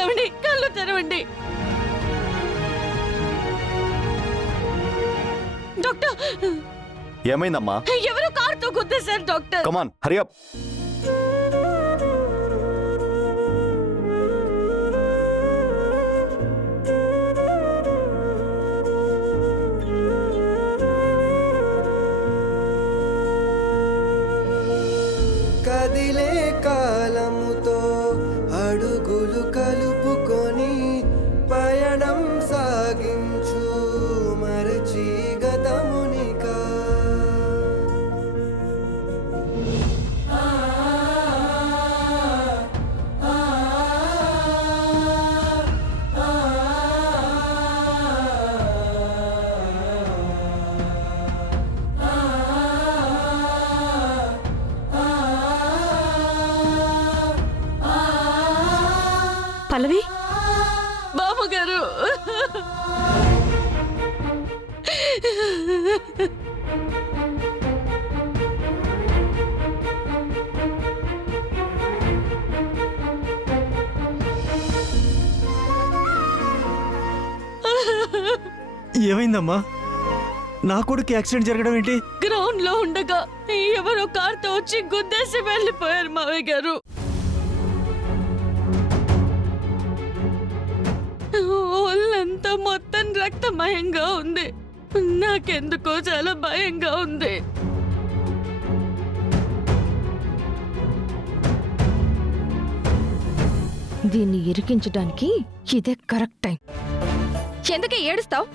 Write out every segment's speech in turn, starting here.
ఏమండి, కళ్ళు తెరవండి. డాక్టర్, ఏమైందమ్మా? ఎవరో కారుతో గుద్దేశారు డాక్టర్. కమాన్ హరి అప్. కదిలే కాలముతో అడుగులు కలుపుకొని పయనం సాగించు మరచి గతమునికా. పల్లవి, బాబు గారు, ఏమైందమ్మా? నా కొడుకు యాక్సిడెంట్ జరగడం ఏంటి? గ్రౌండ్ లో ఉండగా ఎవరో కార్తో వచ్చి గుద్దేసి వెళ్ళిపోయారు మావయ్య గారు. ఒళ్ళంతా మొత్తం రక్తమయంగా ఉంది. నాకెందుకో చాలా భయంగా ఉంది. దీన్ని ఇరికించడానికి ఇదే కరెక్ట్ టైం. ఎందుకే ఏడుస్తావు?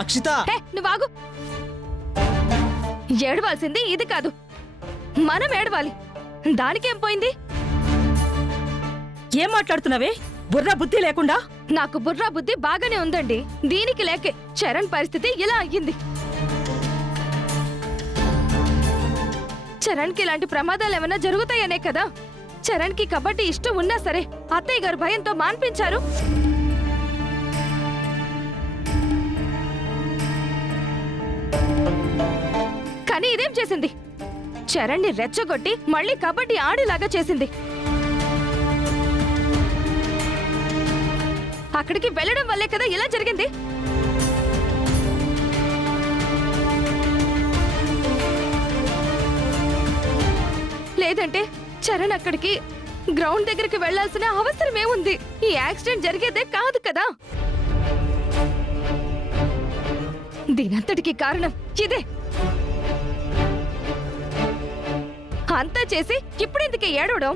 అక్షిత, నువ్వు ఆగు. ఏడవాల్సింది ఇది కాదు, మనం ఏడవాలి. దానికేం పోయింది? ఏం మాట్లాడుతున్నావే? బుర్రా బుద్ధి లేకుండా. నాకు బుర్రా బుద్ధి బాగానే ఉందండి. దీనికి లేకే చరణ్ పరిస్థితి ఇలా అయ్యింది. చరణ్ కి ఇలాంటి ప్రమాదాలు ఏమైనా జరుగుతాయనే కదా చరణ్ కి కబడ్డీ ఇష్టం ఉన్నా సరే అత్తయ్య గారు భయంతో మాన్పించారు. కానీ ఇదేం చేసింది? చరణ్ ని రెచ్చగొట్టి మళ్ళీ కబడ్డీ ఆడేలాగా చేసింది. అక్కడికి వెళ్ళడం వల్లే కదా ఇలా జరిగింది. లేదంటే చరణ్ అక్కడికి గ్రౌండ్ దగ్గరికి వెళ్లాల్సిన అవసరమేముంది? ఈ యాక్సిడెంట్ జరిగేదే కాదు కదా. దీనంతటికి కారణం ఇదే. అంతా చేసి ఇప్పుడెందుకే ఏడవడం?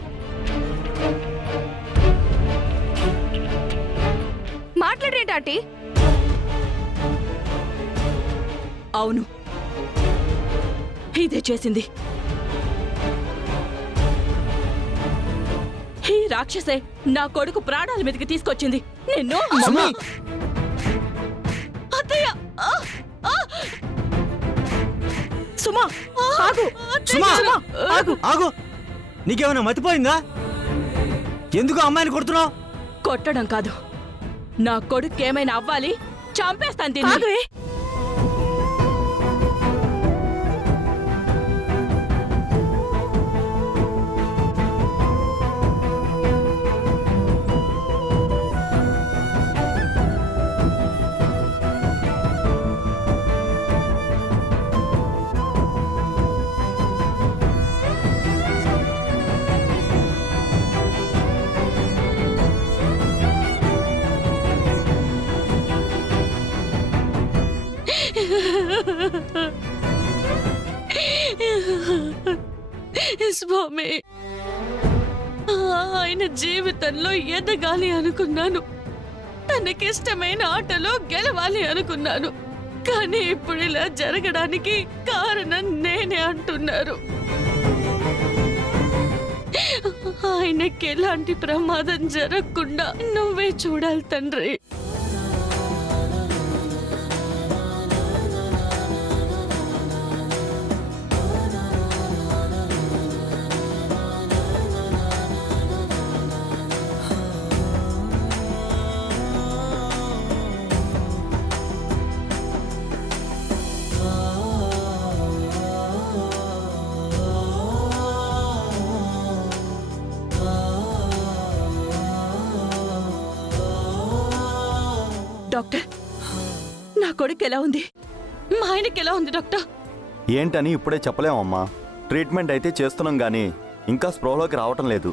మాట్లాడేంటి ఆంటీ? అవును, ఇదే చేసింది. ఈ రాక్షసే నా కొడుకు ప్రాణాల మీదకి తీసుకొచ్చింది. నిన్ను అత్తయ్య! సుమా, ఆగు! ఆగు ఆగు. నీకేమైనా మతిపోయిందా? ఎందుకు అమ్మాయిని కొడుతున్నావు? కొట్టడం కాదు, నా కొడుకు ఏమైనా అవ్వాలి, చంపేస్తాను దీన్ని. స్వామి, ఆయన జీవితంలో ఎదగాలి అనుకున్నాను. తనకిష్టమైన ఆటలో గెలవాలి అనుకున్నాను. కానీ ఇప్పుడు ఇలా జరగడానికి కారణం నేనే అంటున్నారు. ఆయనకి ఎలాంటి ప్రమాదం జరగకుండా నువ్వే చూడాలి తండ్రి. డాక్టర్, నా కొడుకు ఎలా ఉంది? మా ఆయనకి ఎలా ఉంది డాక్టర్? ఏంటని ఇప్పుడే చెప్పలేమమ్మా. ట్రీట్మెంట్ అయితే చేస్తున్నాం కానీ ఇంకా స్పృహలోకి రావటం లేదు.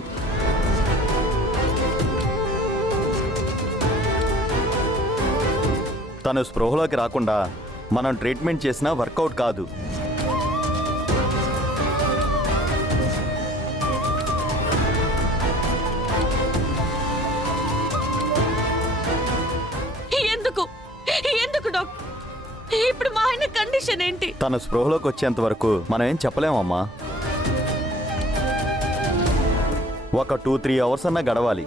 తను స్పృహలోకి రాకుండా మనం ట్రీట్మెంట్ చేసినా వర్కౌట్ కాదు. ఎందుకు ఎందుకు డాక్టర్? ఇప్పుడు మా ఆయన కండిషన్ ఏంటి? తను స్పృహలోకి వచ్చేంత వరకు మనం ఏం చెప్పలేమమ్మా. ఒక 2-3 అవర్స్ అన్నా గడవాలి.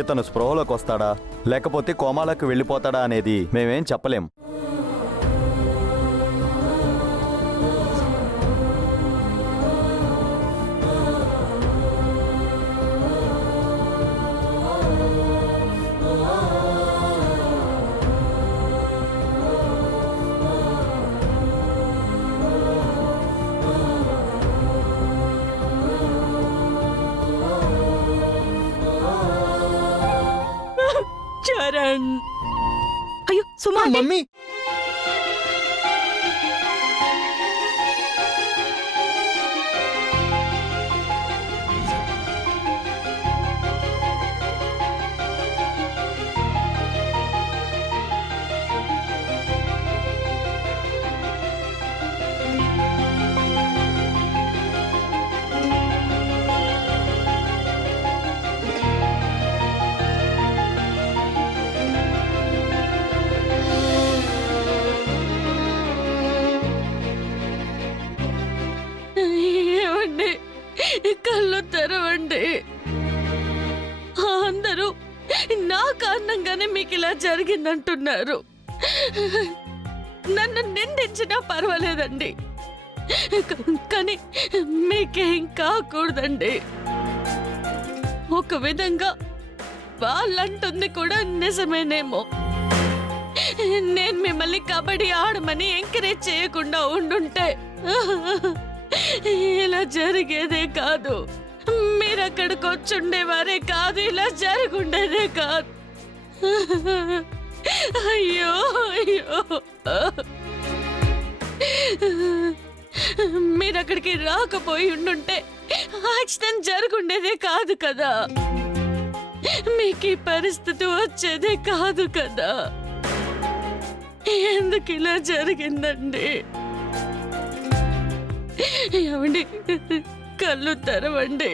ఇతను స్పృహలోకి వస్తాడా లేకపోతే కోమాలోకి వెళ్ళిపోతాడా అనేది మేమేం చెప్పలేం. చరణ్, అయ్యో సుమా, మమ్మీ ఏమండి, కళ్ళు తెరవండి. అందరూ నా కారణంగానే మీకు ఇలా జరిగిందంటున్నారు. నన్ను నిందించినా పర్వాలేదండి, కానీ మీకేం కాకూడదండి. ఒక విధంగా వాళ్ళంటుంది కూడా నిజమేనేమో. నేను మిమ్మల్ని కబడ్డీ ఆడమని ఎంకరేజ్ చేయకుండా ఉండుంటే ఇలా జరిగేదే కాదు. మీరు అక్కడికి వచ్చుండేవారే కాదు, ఇలా జరుగుండేదే కాదు. అయ్యో అయ్యో, మీరు అక్కడికి రాకపోయి ఉండుంటే యాక్సిడెంట్ జరుగుండేదే కాదు కదా. మీకు ఈ పరిస్థితి వచ్చేదే కాదు కదా. ఎందుకు ఇలా జరిగిందండి? ఏమండి, కళ్ళు తెరవండి.